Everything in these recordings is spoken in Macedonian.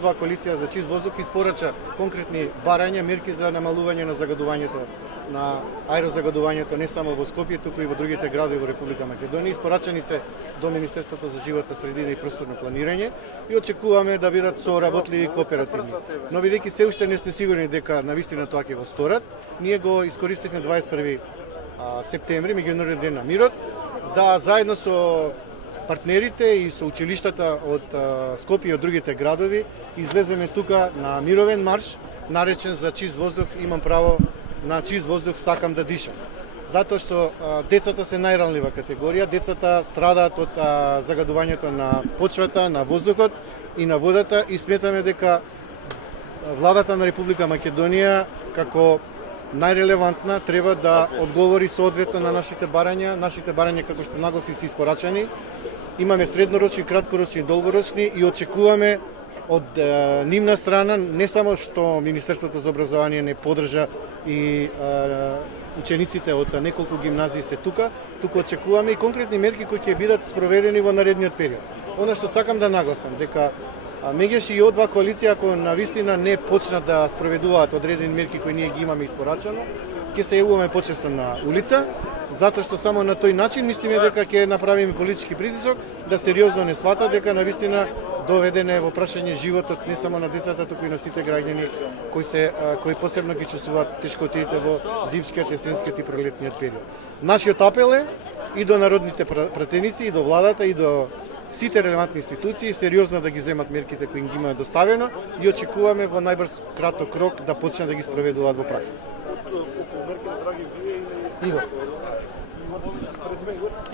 О2 коалиција за чист воздух испорача конкретни барања, мерки за намалување на загадувањето, на аерозагадувањето не само во Скопје, туку и во другите градови во Република Македонија. Испорачани се до Министерството за животна средина и просторно планирање и очекуваме да бидат соработливи и кооперативни. Но бидејќи се уште не сме сигурни дека навистина тоа ќе го сторат, ние го искористивме 21 септември, меѓународен ден на мирот, да заедно со партнерите и со училиштата од Скопје и од другите градови излеземе тука на мировен марш, наречен за чист воздух, имам право на чист воздух, сакам да дишам. Затоа што децата се најранлива категорија, децата страдаат од загадувањето на почвата, на воздухот и на водата и сметаме дека владата на Република Македонија како најрелевантна треба да одговори соодветно на нашите барања. Нашите барања, како што нагласив, се испорачани. Имаме среднорочни, краткорочни и долгорочни и очекуваме од нивна страна не само што Министерството за образование не поддржа и учениците од неколку гимназии се тука, туку очекуваме и конкретни мерки кои ќе бидат спроведени во наредниот период. Она што сакам да нагласам дека меѓаш и О2 коалиција, ако навистина не почнат да спроведуваат одредени мерки кои ние ги имаме испорачано, ќе се јавуваме почесто на улица, затоа што само на тој начин мислиме дека ќе направиме политички притисок да сериозно не свата дека навистина доведене во прашање животот не само на децата, туку и на сите граѓани кои посебно ги чувствуваат тешкотиите во зимскиот, есенскиот и пролетниот период. Нашиот апел е и до народните пратеници, и до владата, и до сите релевантни институции сериозно да ги земат мерките кои ги имаат доставено и очекуваме во најбрз краток рок да почнат да ги спроведуваат во пракса.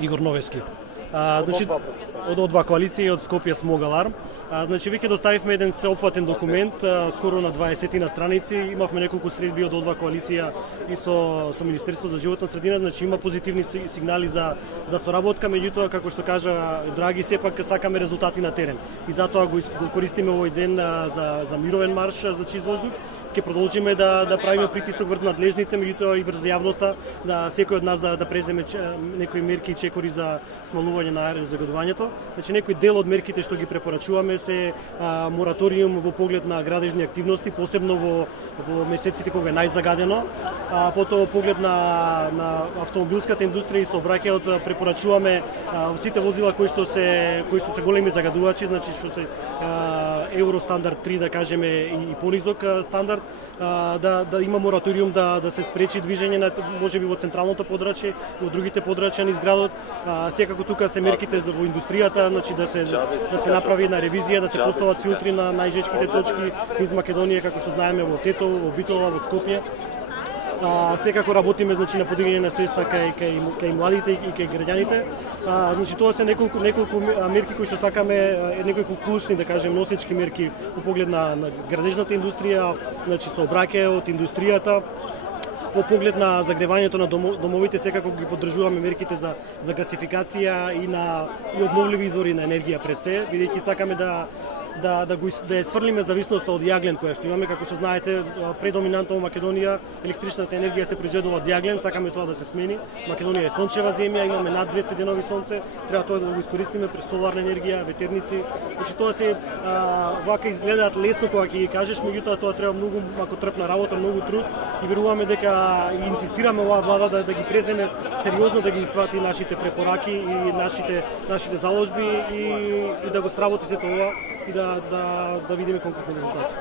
Игор Новески. Значи, од О2 коалиција и од Скопје Смог Аларм. Значи, веќе доставивме еден сеопфатен документ, скоро на 20 на страници. Имавме неколку средби од О2 коалиција и со Министерство за животна средина. Значи, има позитивни сигнали за соработка, меѓутоа, како што кажа Драги, сепак сакаме резултати на терен. И затоа го користиме овој ден за мировен марш за чист воздух. Ќе продолжиме да правиме притисок врз надлежните, меѓутоа и врз јавноста, да секој од нас да преземе некои мерки и чекори за смалување на аерозагадувањето. Значи, некој дел од мерките што ги препорачуваме се мораториум во поглед на градежни активности, посебно во месеците кога е најзагадено. Потоа во поглед на автомобилската индустрија и сообраќајот препорачуваме сите возила кои што се големи загадувачи, значи што се Евро стандард 3, да кажеме, и понизок стандард, да има мораториум да се спречи движење на можеби во централното подрачје, во другите подрачја низ градот. Секако тука се мерките во индустријата, значи да се направи една ревизија, да се постават филтри на најжешките точки низ Македонија, како што знаеме во Тетово, во Битола, во Скопје. Секако работиме, значи, на подигање на свеста кај младите и кај граѓаните. Значи, тоа се неколку мерки кои што сакаме, неколку клучни, да кажем, носечки мерки по поглед на градежната индустрија, значи сообраќајот, индустријата. По поглед на загревањето на домовите, секако ги поддржуваме мерките за гасификација и обновливи извори на енергија пред се, бидејќи сакаме да ја сврлиме зависноста од јаглен која што имаме. Како што знаете, предоминантно во Македонија електричната енергија се произведува од јаглен, сакаме тоа да се смени. Македонија е сончева земја, имаме над 200 денови сонце, треба тоа да го искористиме през соларна енергија, ветерници. Значи, тоа се вака изгледаат лесно кога ќе ги кажеш, меѓутоа тоа треба многу макотрпна работа, многу труд и веруваме дека и инсистираме оваа влада да ги преземе сериозно, да ги свати нашите препораки и нашите заложби и да го сработи сето ова и да видиме конкретни резултати.